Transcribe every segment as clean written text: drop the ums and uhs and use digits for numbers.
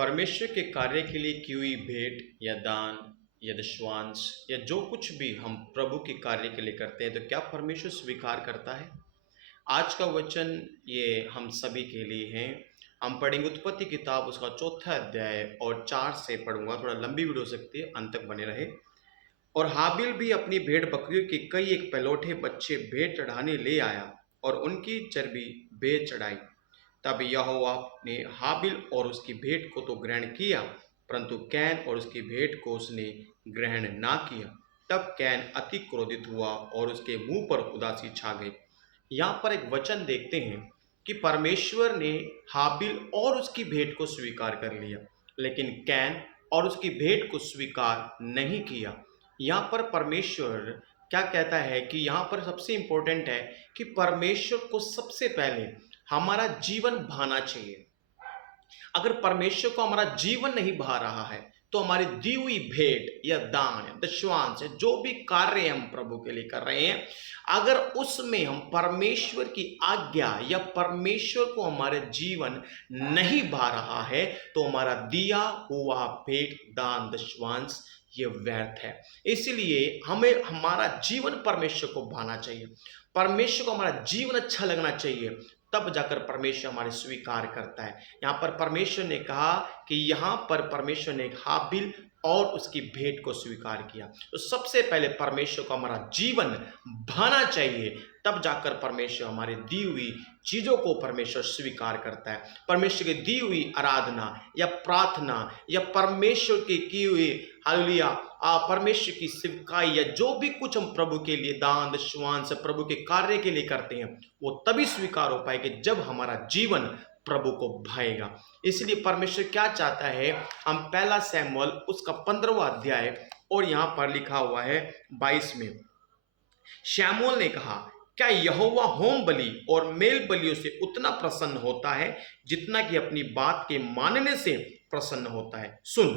परमेश्वर के कार्य के लिए की हुई भेंट या दान या दशवांश या जो कुछ भी हम प्रभु के कार्य के लिए करते हैं तो क्या परमेश्वर स्वीकार करता है। आज का वचन ये हम सभी के लिए है। हम पढ़ेंगे उत्पत्ति किताब उसका चौथा अध्याय और 4 से पढ़ूंगा। थोड़ा लंबी वीडियो हो सकती है, अंत तक बने रहे। और हाबिल भी अपनी भेड़ बकरियों के कई एक पहलौठे बच्चे भेंट चढ़ाने ले आया और उनकी चर्बी भेंट चढ़ाई। तब यहोवा ने हाबिल और उसकी भेंट को तो ग्रहण किया, परंतु कैन और उसकी भेंट को उसने ग्रहण ना किया। तब कैन अति क्रोधित हुआ और उसके मुंह पर उदासी छा गई। यहाँ पर एक वचन देखते हैं कि परमेश्वर ने हाबिल और उसकी भेंट को स्वीकार कर लिया, लेकिन कैन और उसकी भेंट को स्वीकार नहीं किया। यहाँ पर परमेश्वर क्या कहता है कि यहाँ पर सबसे इंपॉर्टेंट है कि परमेश्वर को सबसे पहले हमारा जीवन भाना चाहिए। अगर परमेश्वर को हमारा जीवन नहीं भा रहा है तो हमारी दी हुई भेंट या दान या दशवांश जो भी कार्य हम प्रभु के लिए कर रहे हैं, अगर उसमें हम परमेश्वर की आज्ञा या परमेश्वर को हमारे जीवन नहीं भा रहा है तो हमारा दिया हुआ भेंट दान दशवांश ये व्यर्थ है। इसलिए हमें हमारा जीवन परमेश्वर को भाना चाहिए, परमेश्वर को हमारा जीवन अच्छा लगना चाहिए, तब जाकर परमेश्वर हमारे स्वीकार करता है। यहाँ पर परमेश्वर ने कहा कि यहाँ पर परमेश्वर ने हाबिल और उसकी भेंट को स्वीकार किया। तो सबसे पहले परमेश्वर को हमारा जीवन भाना चाहिए, तब जाकर परमेश्वर हमारी दी हुई चीजों को परमेश्वर स्वीकार करता है। परमेश्वर की दी हुई आराधना या प्रार्थना या परमेश्वर की हुई हालेलुया परमेश्वर की सेवकाई या जो भी कुछ हम प्रभु के लिए दान दशवांश प्रभु के कार्य के लिए करते हैं वो तभी स्वीकार हो पाएगा जब हमारा जीवन प्रभु को भाएगा। इसलिए परमेश्वर क्या चाहता है, हम पहला शमूएल उसका 15वां अध्याय और यहाँ पर लिखा हुआ है 22 में, शमूएल ने कहा, क्या यहोवा होम बलि और मेल बलियों से उतना प्रसन्न होता है जितना कि अपनी बात के मानने से प्रसन्न होता है। सुन,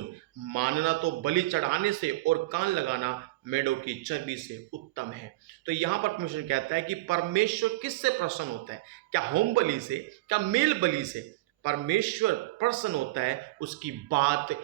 मानना तो बलि चढ़ाने से और कान लगाना मेढ़ों की चर्बी से उत्तम है। तो यहां पर परमेश्वर कहता है कि परमेश्वर किससे प्रसन्न होता है, क्या होम बलि से, क्या मेल बलि से। परमेश्वर प्रसन्न होता है उसकी बात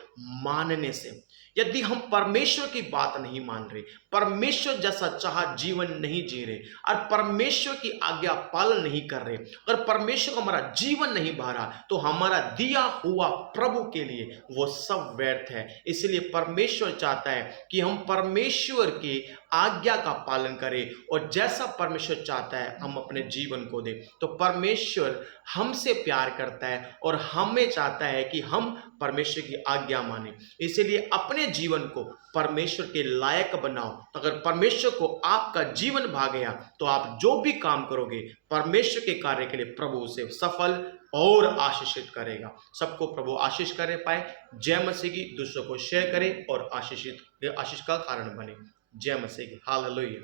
मानने से। यदि हम परमेश्वर की बात नहीं मान रहे, परमेश्वर जैसा चाहा जीवन नहीं जी रहे और परमेश्वर की आज्ञा पालन नहीं कर रहे, अगर परमेश्वर को हमारा जीवन नहीं भा रहा तो हमारा दिया हुआ प्रभु के लिए वो सब व्यर्थ है। इसलिए परमेश्वर चाहता है कि हम परमेश्वर की आज्ञा का पालन करें और जैसा परमेश्वर चाहता है हम अपने जीवन को दें। तो परमेश्वर हमसे प्यार करता है और हमें चाहता है कि हम परमेश्वर की आज्ञा माने। इसलिए अपने जीवन को परमेश्वर के लायक बनाओ। तो अगर परमेश्वर को आपका जीवन भा गया तो आप जो भी काम करोगे परमेश्वर के कार्य के लिए प्रभु उसे सफल और आशीषित करेगा। सबको प्रभु आशीष करे पाए। जय मसीह की। दूसरों को शेयर करें और आशीष का कारण बने। जय मसीह की। हालेलुया।